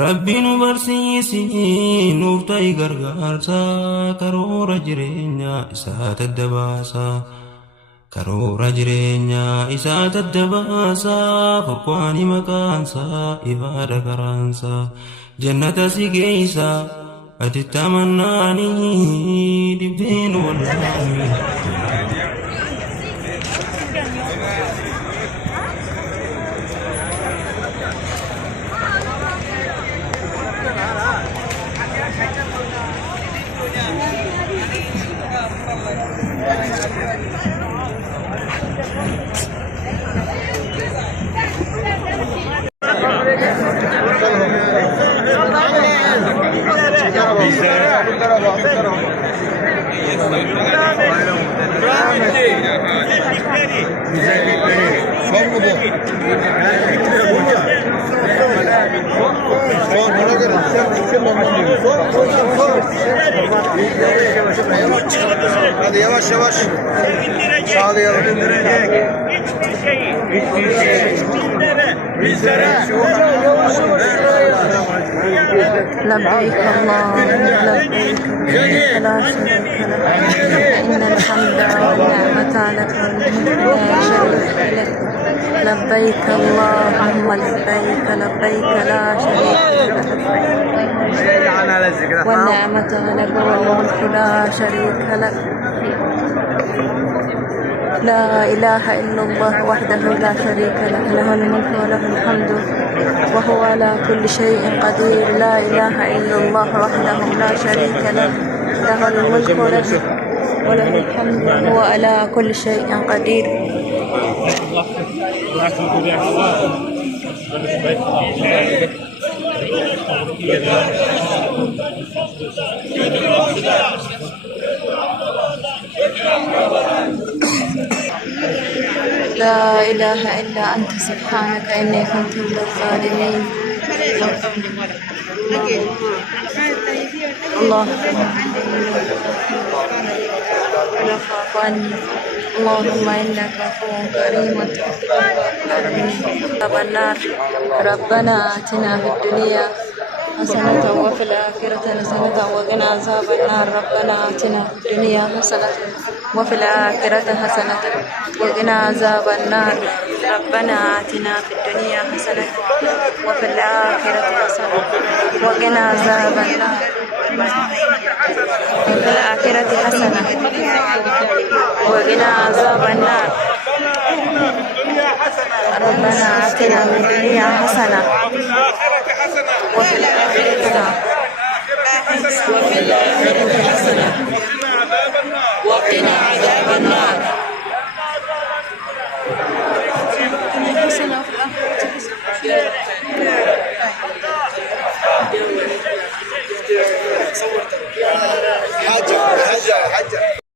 ربي نبرسيسي نور تاي غرغارسا كرورا جرينيا إسات الدباسا كرورا جرينيا إسات الدباسا فقواني مكانسا إفادة كرانسا جنة سيكيسا أتتمناني دبين والله Hadi yavaş yavaş. Sağlayalım. لبيك اللهم لبيك لا شريك لك إن الحمد والنعمة لك والملك لا شريك لك لبيك اللهم لبيك لبيك لا شريك لك والنعمة لك والملك لا شريك لك لا إله إلا الله وحده لا شريك له له الملك وله الحمد وهو على كل شيء قدير لا إله إلا الله وحده لا شريك له له الملك وله الحمد وهو على كل شيء قدير. لا إله إلا أنت سبحانك إني كنت من الظالمين. اللهم إنك عفو كريم تحب عذاب النار. ربنا آتنا في الدنيا حسنة وفي الآخرة حسنة وقنا عذاب النار. ربنا آتنا في الدنيا حسنة وفي الآخرة حسنة وقنا عذاب النار. ربنا آتنا في الدنيا حسنة وفي الآخرة حسنة وقنا عذاب النار. وفي الآخرة حسنة وقنا عذاب النار. ربنا آتنا في الدنيا حسنة وفي الآخرة حسنة وقنا عذاب النار. حاجة